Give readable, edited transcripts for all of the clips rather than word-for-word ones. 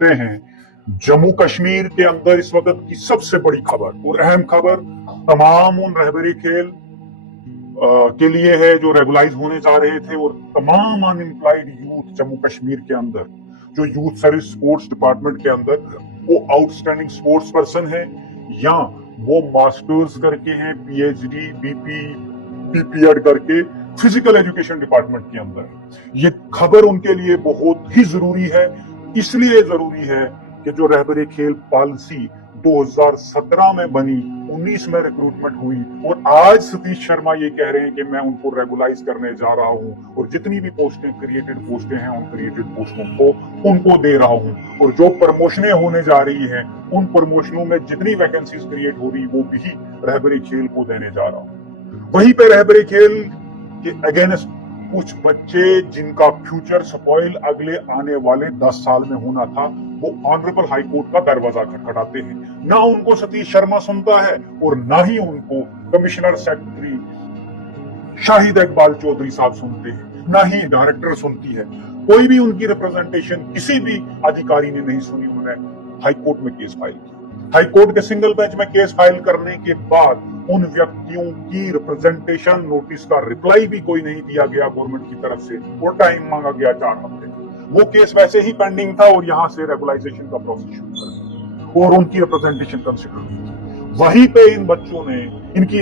बढ़ते हैं जम्मू कश्मीर के अंदर इस वक्त की सबसे बड़ी खबर और अहम खबर तमाम उन रहबरी खेल के लिए है जो रेगुलाइज होने जा रहे थे और तमाम अनएम्प्लॉयड यूथ जम्मू कश्मीर के अंदर जो यूथ सर्विस स्पोर्ट्स डिपार्टमेंट के अंदर वो आउटस्टैंडिंग स्पोर्ट्स पर्सन है या वो मास्टर्स करके हैं, पीएचडी, बीपी, पीपीएड करके फिजिकल एजुकेशन डिपार्टमेंट के अंदर। ये खबर उनके लिए बहुत ही जरूरी है। इसलिए जरूरी है कि जो रहबरी खेल पॉलिसी 2017 में बनी, 19 में रिक्रूटमेंट हुई और आज सतीश शर्मा ये कह रहे हैं कि मैं उनको रेगुलाइज करने जा रहा हूं और जितनी भी पोस्टें क्रिएटेड पोस्टें हैं उन क्रिएटेड पोस्टों को उनको दे रहा हूं और जो प्रमोशनें होने जा रही हैं उन प्रमोशनों में जितनी वैकेंसीज क्रिएट हो रही वो भी रहबरी खेल को देने जा रहा हूं। वहीं पे रहबरी खेल के अगेंस्ट कुछ बच्चे जिनका फ्यूचर स्पॉइल अगले आने वाले 10 साल में होना था, वो ऑनरेबल हाई कोर्ट का दरवाजा खटखटाते हैं। ना उनको सतीश शर्मा सुनता है और ना ही उनको कमिश्नर सेक्रेटरी शाहिद इकबाल चौधरी साहब सुनते हैं, ना ही डायरेक्टर सुनती है। कोई भी उनकी रिप्रेजेंटेशन किसी भी अधिकारी ने नहीं सुनी। उन्होंने हाई कोर्ट में केस फाइल किया। हाई कोर्ट के सिंगल बेंच में केस फाइल करने के बाद उन व्यक्तियों की रिप्रेजेंटेशन नोटिस का रिप्लाई भी कोई नहीं दिया गया गवर्नमेंट की तरफ से और टाइम मांगा गया 4 हफ्ते। वो केस वैसे ही पेंडिंग था और यहां से रेगुलाइजेशन का प्रोसेस शुरू कर दिया और उनकी रिप्रेजेंटेशन कंसिडर की। वहीं पे इन बच्चों ने इनकी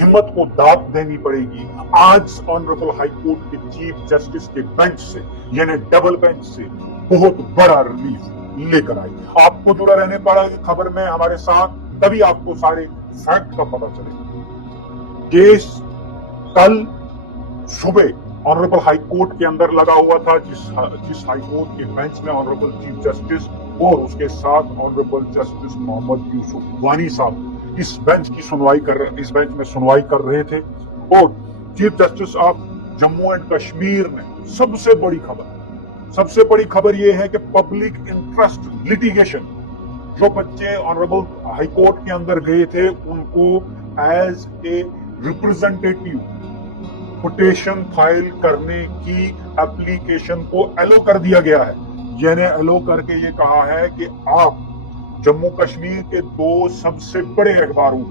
हिम्मत को दाद देनी पड़ेगी। आज ऑनरेबल हाई कोर्ट के चीफ जस्टिस के बेंच से यानी डबल बेंच से बहुत बड़ा रिलीफ लेकर आई। आपको जुड़ा रहने पड़ा खबर में हमारे साथ, तभी आपको सारे फैक्ट का पता चलेगा। केस कल सुबह ऑनरेबल हाई कोर्ट के अंदर लगा हुआ था, जिस हाई कोर्ट के बेंच में ऑनरेबल चीफ जस्टिस और उसके साथ ऑनरेबल जस्टिस मोहम्मद यूसुफ वानी साहब इस बेंच में सुनवाई कर रहे थे। और chief justice of Jammu and Kashmir में सबसे बड़ी खबर यह है कि पब्लिक इंटरेस्ट लिटिगेशन, जो बच्चे ऑनरेबल हाई कोर्ट के अंदर गए थे उनको as a representative petition file करने की एप्लीकेशन को एलो कर दिया गया है। यानी एलो करके ये कहा है कि आप जम्मू कश्मीर के 2 सबसे बड़े अखबारों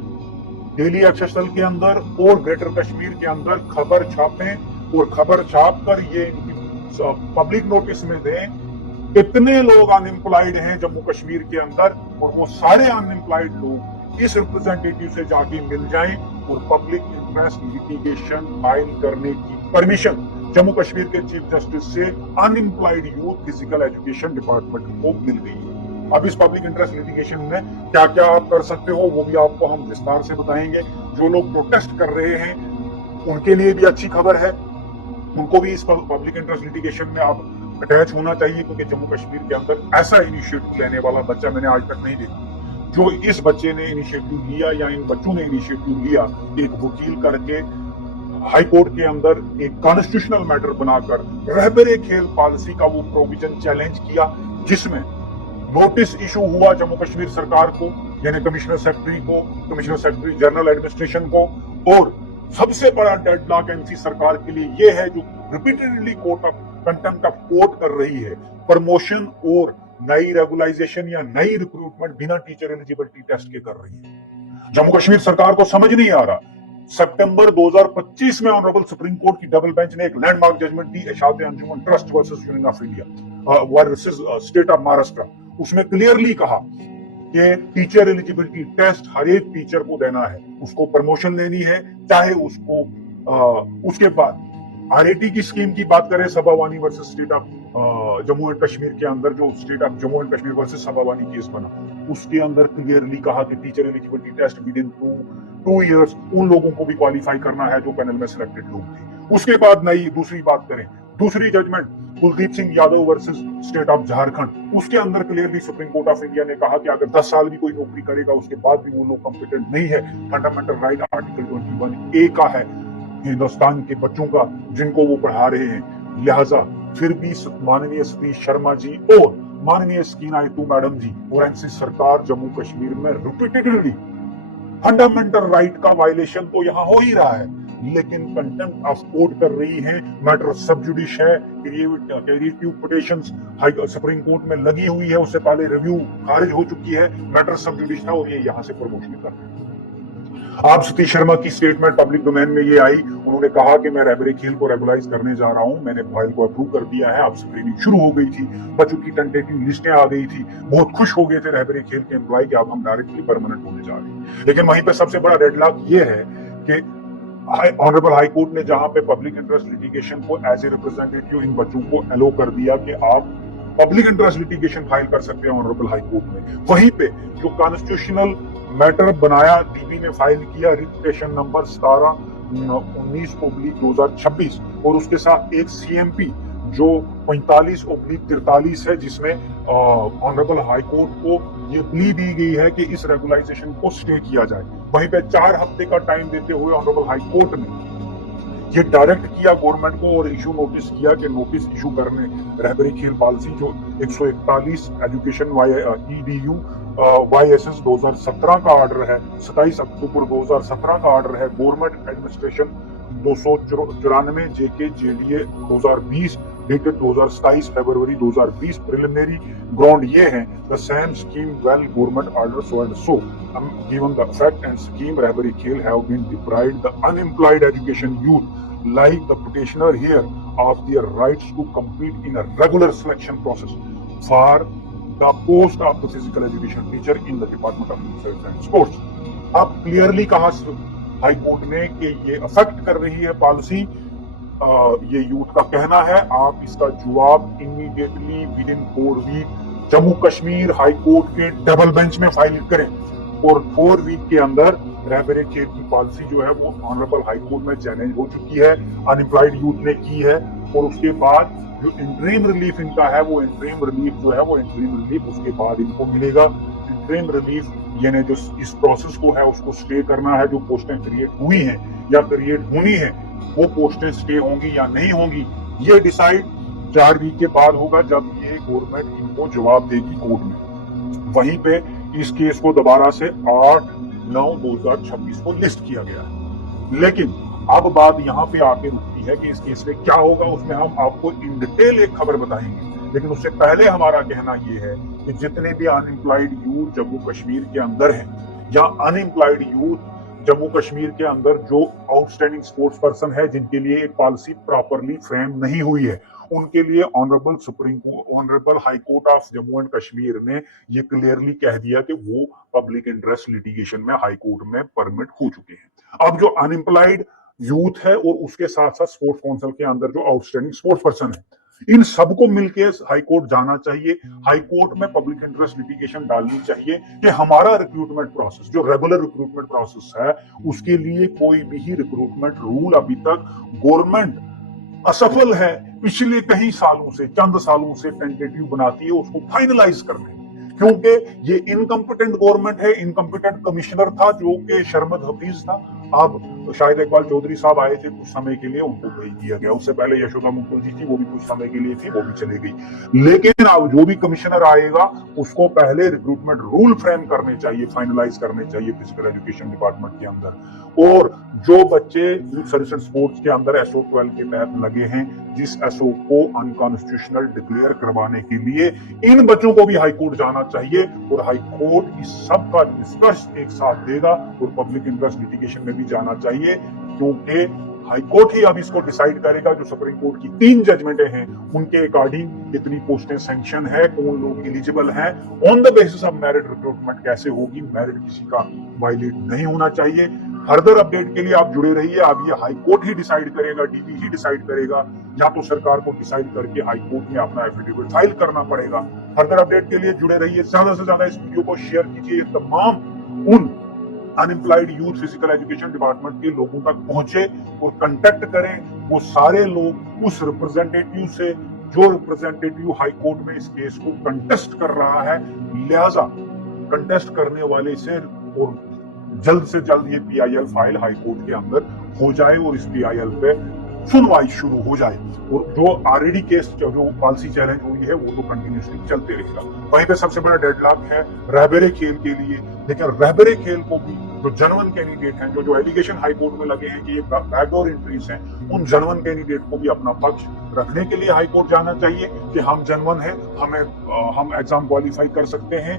डेली एक्सेसल के अंदर और ग्रेटर कश्मीर के अंदर खबर छापें और खबर छाप कर ये पब्लिक नोटिस में दें कितने लोग अनएम्प्लॉयड हैं जम्मू कश्मीर के अंदर और वो सारे अनएम्प्लॉयड लोग इस रिप्रेजेंटेटिव से जाके मिल जाएं और पब्लिक इंटरेस्ट लिटिगेशन फाइल करने की परमिशन जम्मू कश्मीर के चीफ जस्टिस से unemployed youth physical education department को मिल गई है। अब इस पब्लिक इंटरेस्ट लिटिगेशन में क्या क्या आप कर सकते हो वो भी आपको हम विस्तार से बताएंगे। जो लोग प्रोटेस्ट कर रहे हैं उनके लिए भी अच्छी खबर है, उनको भी इस पब्लिक इंटरेस्ट लिटिगेशन में आप अटैच होना चाहिए, क्योंकि जम्मू कश्मीर के अंदर ऐसा इनिशिएटिव लेने वाला बच्चा मैंने आज तक नहीं देखा। जो इस बच्चे ने इनिशिएटिव लिया या इन बच्चों ने इनिशिएटिव लिया, एक वकील करके हाई कोर्ट के अंदर एक कॉन्स्टिट्यूशनल मैटर बनाकर रहबरे खेल पॉलिसी का वो प्रोविजन चैलेंज किया, जिसमें नोटिस इशू हुआ जम्मू कश्मीर सरकार को यानी कमिश्नर सेक्रेटरी जनरल एडमिनिस्ट्रेशन को। और सबसे बड़ा डेडलॉक एमसी सरकार के लिए यह है जो repeatedly court of contempt of court कर रही है, प्रमोशन और नई रेगुलाइजेशन या नई रिक्रूटमेंट बिना टीचर एलिजिबिलिटी टेस्ट के कर रही है। जम्मू कश्मीर सरकार को समझ नहीं आ रहा। सितंबर 2025 में ऑनरेबल सुप्रीम कोर्ट की डबल बेंच ने एक लैंडमार्क जजमेंट दी, Ishaate Anjuman trust versus union of India versus state of Maharashtra. उसमें क्लियरली कहा कि टीचर एलिजिबिलिटी टेस्ट हर एक टीचर को देना है, उसको प्रमोशन लेनी है, चाहे उसको उसके बाद आरएटी की स्कीम की बात करें, Sabawani versus state of Jammu and Kashmir के अंदर जो state of Jammu and Kashmir versus Sabawani case बना, उसके अंदर क्लियरली कहा कि teacher eligibility test within 2 years उन लोगों को भी क्वालिफाई करना है जो पैनल में सिलेक्टेड लोग थे। उसके बाद दूसरी बात करें, दूसरी judgement Kuldeep Singh Yadav versus state of Jharkhand, उसके अंदर clearly Supreme Court of India ने कहा कि अगर 10 साल भी कोई नौकरी करेगा उसके बाद भी वो लोग कॉम्पिटेंट नहीं है। फंडामेंटल राइट आर्टिकल 21A का है हिंदुस्तान के बच्चों का जिनको वो पढ़ा रहे हैं। लिहाजा फिर भी माननीय सतीश शर्मा जी और माननीय स्कीना आयतू मैडम जी और एनसी सरकार जम्मू कश्मीर में रिपीटेडली फंडामेंटल राइट का वायलेशन तो यहां हो ही रहा है, लेकिन कंटेम्प्ट ऑफ कोर्ट कर रही है, मैटर सब जुडिश है, creative petitions high supreme court में लगी हुई है, उससे पहले रिव्यू खारिज हो चुकी है, मैटर सब जुडिश था और ये यहाँ से प्रमोशन कर रहे हैं। आप सतीश शर्मा की स्टेटमेंट पब्लिक डोमेन में ये आई, उन्होंने कहा कि मैं रहबरे खेल को रेगुलाइज करने जा रहा हूं, मैंने फाइल को अप्रूव कर दिया है। अब स्क्रीनिंग शुरू हो गई थी, बच्चों की टेंटेटिव लिस्टें आ गई थी, बहुत खुश हो गए थे रहबरे खेल के एम्प्लॉय कि अब हम डायरेक्टली परमानेंट होने जा रहे हैं। लेकिन वहीं पे सबसे बड़ा डेडलॉक ये है कि ऑनरेबल हाई कोर्ट ने जहां पे पब्लिक इंटरेस्ट लिटिगेशन को एज ए रिप्रेजेंटेटिव इन बच्चों को अलो कर दिया कि आप पब्लिक इंटरेस्ट लिटिगेशन फाइल कर सकते हैं ऑनरेबल हाई कोर्ट में, वहीं पे जो कॉन्स्टिट्यूशनल मैटर बनाया डीबी ने फाइल किया रिट नंबर 17/19/2026 और उसके साथ एक सीएमपी जो 45/43 है, जिसमें ऑनरेबल हाई कोर्ट को ये प्ली दी गई है कि इस रेगुलाइजेशन को स्टे किया जाए। वहीं पे 4 हफ्ते का टाइम देते हुए ऑनरेबल हाई कोर्ट ने ये डायरेक्ट किया गवर्नमेंट को और इशू नोटिस किया कि नोटिस इशू करने रहबरी खेल पॉलिसी जो 141 एजुकेशन EDU YSS 2017 का ऑर्डर है, 27 अक्टूबर 2017 का ऑर्डर है, government administration 294 JK JDA 2020 dated 27 फरवरी 2020 प्रिलिमिनरी ग्राउंड ये है the same scheme well government order so and so given the fact and scheme रहबरी खेल have been deprived the unemployed education youth like the petitioner here of their rights to compete in a regular selection process for the post of the physical education teacher in the Department of Physical and Sports। अब clearly कहा high court ने कि ये affect कर रही है policy, ये youth का कहना है। आप इसका जवाब immediately within 4 week Jammu Kashmir High Court के डबल बेंच में फाइल करें और 4 वीक के अंदर रहबरे खेल की पॉलिसी जो है वो ऑनरेबल हाई कोर्ट में चैलेंज हो चुकी है, अनएम्प्लॉयड यूथ ने की है और उसके बाद जो इंटरिम रिलीफ इनका है वो इंटरिम रिलीफ जो है वो इंटरिम रिलीफ उसके बाद इनको मिलेगा। इंटरिम रिलीफ यानी जो इस प्रोसेस को है उसको स्टे करना है, जो पोस्टें क्रिएट हुई हैं या क्रिएट होनी है वो पोस्टें स्टे होंगी या नहीं होंगी, ये डिसाइड 4 वीक के बाद होगा जब ये गवर्नमेंट इनको जवाब देगी कोर्ट में। वहीं पे इस केस को दोबारा से 8/9/2026 को लिस्ट किया गया है। लेकिन अब बात यहाँ पे आके रुकती है कि इस केस में क्या होगा, उसमें हम आपको इन डिटेल एक खबर बताएंगे। लेकिन उससे पहले हमारा कहना यह है कि जितने भी अनएम्प्लॉयड यूथ जम्मू कश्मीर के अंदर हैं या अनएम्प्लॉयड यूथ जम्मू कश्मीर के अंदर जो आउटस्टैंडिंग स्पोर्ट्स पर्सन है जिनके लिए एक पॉलिसी प्रॉपरली फ्रेम नहीं हुई है, उनके लिए honourable high court of Jammu and Kashmir ने ये क्लियरली कह दिया कि वो पब्लिक इंटरेस्ट लिटिगेशन में हाई कोर्ट में परमिट हो चुके हैं। अब जो अनएम्प्लॉयड यूथ है और उसके साथ साथ स्पोर्ट्स काउंसिल के अंदर जो आउटस्टैंडिंग स्पोर्ट्स पर्सन है, इन सबको मिलके हाई कोर्ट जाना चाहिए। हाई कोर्ट में पब्लिक इंटरेस्ट लिटिगेशन डालनी चाहिए कि हमारा रिक्रूटमेंट प्रोसेस जो रेगुलर रिक्रूटमेंट प्रोसेस है उसके लिए कोई भी रिक्रूटमेंट रूल अभी तक गवर्नमेंट असफल है, पिछले कई सालों से चंद सालों से टेंटेटिव बनाती है उसको फाइनलाइज करने, क्योंकि ये इनकम्पिटेंट गवर्नमेंट है। इनकम्पिटेंट कमिश्नर था जो कि शर्मद हफीज था, अब शाहिद इकबाल चौधरी साहब आए थे कुछ समय के लिए, उनको भेज दिया गया। उससे पहले यशोदा मुकुल जी थी, वो भी कुछ समय के लिए थी, वो भी चले गई। लेकिन अब जो भी कमिश्नर आएगा उसको पहले रिक्रूटमेंट रूल फ्रेम करने चाहिए, फाइनलाइज करने चाहिए फिजिकल एजुकेशन डिपार्टमेंट के अंदर। और जो बच्चे यूथ सर्विस स्पोर्ट्स के अंदर SO 12 के तहत लगे हैं, जिस SO को अनकॉन्स्टिट्यूशनल डिक्लेयर करवाने के लिए इन बच्चों को भी हाई कोर्ट जाना चाहिए और हाई कोर्ट इस सब का निष्कर्ष एक साथ देगा और पब्लिक इंटरेस्ट लिटिगेशन में भी जाना चाहिए, क्योंकि हाई कोर्ट ही अब इसको डिसाइड करेगा। जो सुप्रीम कोर्ट की 3 जजमेंटें हैं उनके अकॉर्डिंग कितनी पोस्टें सैंक्शन है, कौन लोग एलिजिबल हैं, on the basis of merit recruitment कैसे होगी, मेरिट किसी का वायलेट नहीं होना चाहिए। फर्दर अपडेट के लिए आप जुड़े रहिए। अब ये हाई कोर्ट ही डिसाइड करेगा, डीबी ही डिसाइड करेगा, या तो सरकार को डिसाइड करके हाई कोर्ट में अपना एफिडेविट फाइल करना पड़ेगा। फर्दर अपडेट के लिए जुड़े रहिए, ज्यादा से ज्यादा इस वीडियो को शेयर कीजिए, तमाम उन unemployed youth physical education department के लोगों तक पहुंचे और कांटेक्ट करें वो सारे लोग उस रिप्रेजेंटेटिव से जो रिप्रेजेंटेटिव हाई कोर्ट में इस केस को कंटेस्ट कर रहा है। लिहाजा कंटेस्ट करने वाले से और जल्द से जल्द ये PIL फाइल हाई कोर्ट के अंदर हो जाए और इस PIL पे सुनवाई शुरू हो जाए। और जो ऑलरेडी केस जो पॉलिसी चैलेंज हुई है वो तो कंटिन्यूसली चलते रहेगा। वहीं पे सबसे बड़ा डेडलॉक है रहबरे खेल के लिए। लेकिन रहबरे खेल को भी जो जनवन कैंडिडेट हैं, जो एलिगेशन हाई कोर्ट में लगे हैं कि ये बैकडोर एंट्रीज हैं, उन जनवन कैंडिडेट को भी अपना पक्ष रखने के लिए हाई कोर्ट जाना चाहिए कि हम जनवन हैं, हम एग्जाम क्वालिफाई कर सकते हैं,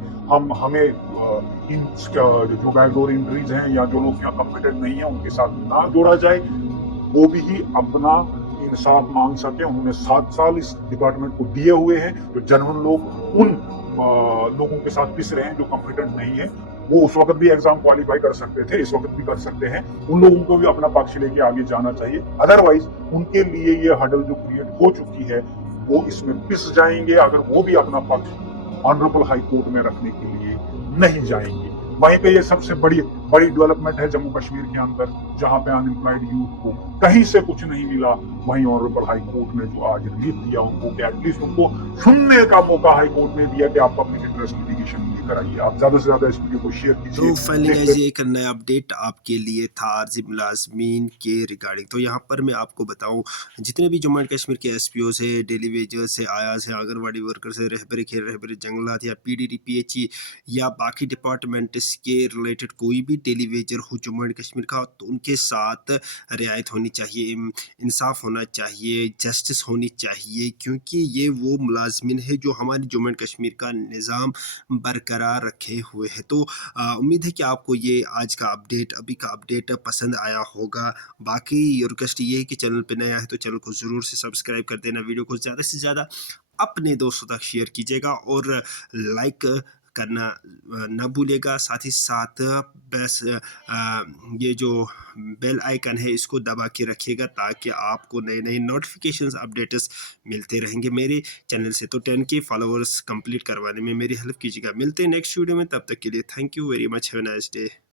हमें इन जो बैकडोर एंट्रीज हैं या जो लोग यहाँ कॉम्पिटेंट नहीं है उनके साथ ना जोड़ा जाए। वो भी ही अपना इंसाफ मांग सके। उन्होंने 7 साल इस डिपार्टमेंट को दिए हुए हैं। जो जनवन लोग उन लोगों के साथ पिस रहे हैं जो कॉम्पिटेंट नहीं है, वो उस वक्त भी एग्जाम क्वालिफाई कर सकते थे, इस वक्त भी कर सकते हैं। उन लोगों को भी अपना पक्ष लेके आगे जाना चाहिए। अदरवाइज उनके लिए ये हडल जो क्रिएट हो चुकी है वो इसमें पिस जाएंगे अगर वो भी अपना पक्ष ऑनरेबल हाई कोर्ट में रखने के लिए नहीं जाएंगे। वहीं पे ये सबसे बड़ी बड़ी डेवलपमेंट है जम्मू कश्मीर के अंदर, जहां पे अनएम्प्लॉयड यूथ को कहीं से कुछ नहीं मिला। वहीं ऑनरेबल हाई कोर्ट ने जो आज रिलीफ दिया उनको, कि एटलीस्ट उनको सुनने का मौका हाई कोर्ट ने दिया कि आप पब्लिक इंटरेस्ट लिटिगेशन लेकर आइए। आप ज्यादा से ज्यादा इस वीडियो को शेयर कीजिए। तो फाइनली गाइस ये एक नया अपडेट आपके लिए था आरजी मुलाजमीन के रिगार्डिंग। तो यहाँ पर मैं आपको बताऊँ, जितने भी जम्मू एंड कश्मीर के एसपीओ है, डेली वेजर्स है, आयास है, आंगनवाड़ी वर्कर्स है, रहबरे खेल, रहबरे जंगलात या पीडीडी पीएचई या बाकी डिपार्टमेंट्स के रिलेटेड कोई भी डेली वेजर हो जम्मू एंड कश्मीर का, तो उनके साथ रियायत होनी चाहिए, इंसाफ होना चाहिए, जस्टिस होनी चाहिए, क्योंकि ये वो मुलाजमीन है जो हमारे जम्मू एंड कश्मीर का निज़ाम बरकरार रखे हुए है। तो उम्मीद है कि आपको ये आज का अपडेट, अभी का अपडेट पसंद आया होगा। बाकी रिक्वेस्ट ये है कि चैनल पे नया है तो चैनल को ज़रूर से सब्सक्राइब कर देना, वीडियो को ज़्यादा से ज़्यादा अपने दोस्तों तक शेयर कीजिएगा और लाइक करना ना भूलेगा। साथ ही साथ बस ये जो बेल आइकन है इसको दबा के रखिएगा ताकि आपको नए नए नोटिफिकेशंस अपडेट्स मिलते रहेंगे मेरे चैनल से। तो 10K फॉलोअर्स कंप्लीट करवाने में मेरी हेल्प कीजिएगा। मिलते हैं नेक्स्ट वीडियो में, तब तक के लिए thank you very much, have a nice day.